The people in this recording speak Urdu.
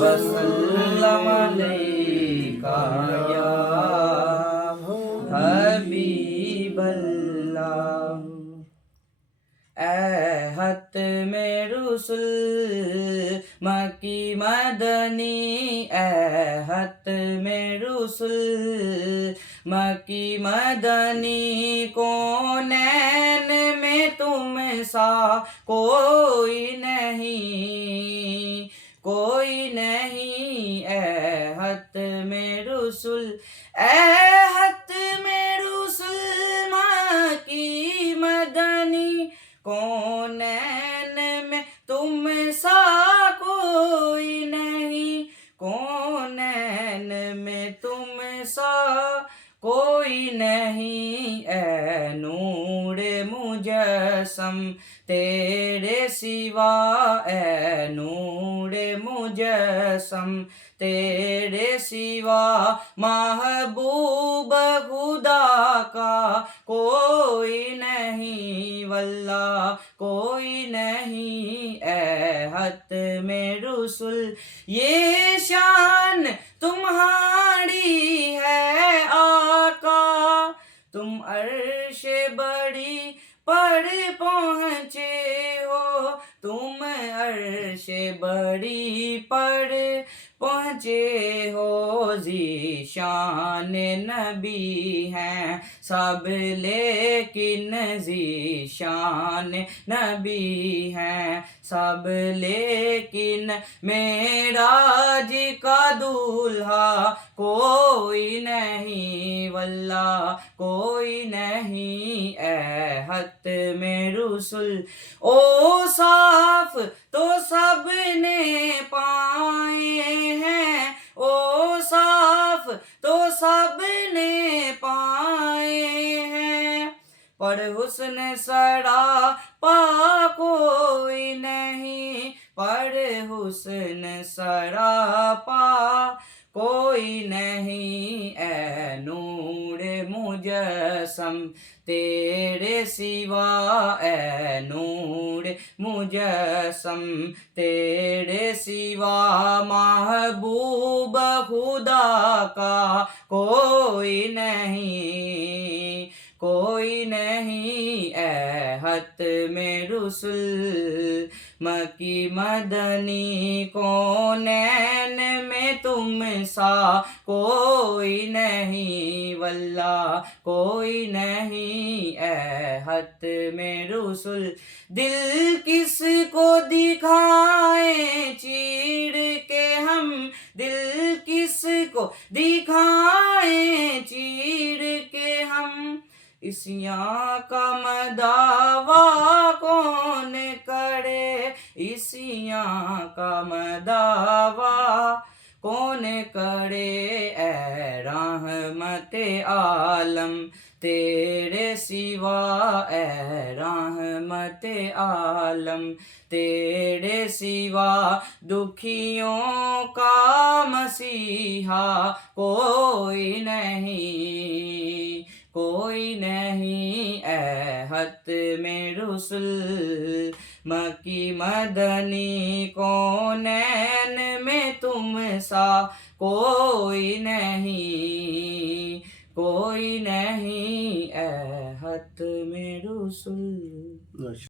وسلم علیکہ یا حبیب اللہ۔ اے ختم رسل مکی مدنی، اے ختم رسل مکی مدنی، کونین میں تم سا کوئی نہیں، کوئی نہیں۔ اے ختم رسل، اے ختم رسل مکی مدنی، کونین میں تم سا کوئی نہیں، کونین میں تم سا کوئی نہیں۔ اے نور مجسم تیرے سوا، اے نور مجسم تیرے سوا، محبوب خدا کا کوئی نہیں، واللہ کوئی نہیں۔ اے ختم رسل یہ شان تمہاری ہے آقا، تم عرش بڑی پر پہنچے ہو، تم عرش بڑی پر پہنچے ہو۔ ذیشان نبی ہیں سب لیکن ذیشان نبی ہیں سب لیکن، معراج کا دولہا کوئی نہیں، واللہ کوئی نہیں۔ اے ختم رسل اوصاف تو سب نے پائے ہیں، اوصاف تو سب نے پائے ہیں، پر حسن سراپا کوئی نہیں، پر حسن سراپا کوئی نہیں۔ اے نور مجسم تیرے سوا، اے نور مجسم تیرے سوا، محبوب خدا کا کوئی نہیں، کوئی نہیں۔ اے ختم رسل مکی مدنی، کونین میں تم سا کوئی نہیں، واللہ کوئی نہیں۔ اے ختم رسل دل کس کو دکھائیں چیڑ کے ہم، دل کس کو دکھائیں چیڑ کے ہم، عصیاں کا مداوا کون کرے، عصیاں کا مداوا کون کرے۔ اے رحمت عالم تیرے سوا، اے رحمت عالم تیرے سوا، دکھیوں کا مسیحا کوئی نہیں، کوئی نہیں۔ اے ختم رسل مکی مدنی، کونین میں تم سا کوئی نہیں، کوئی نہیں۔ اے ختم رسل۔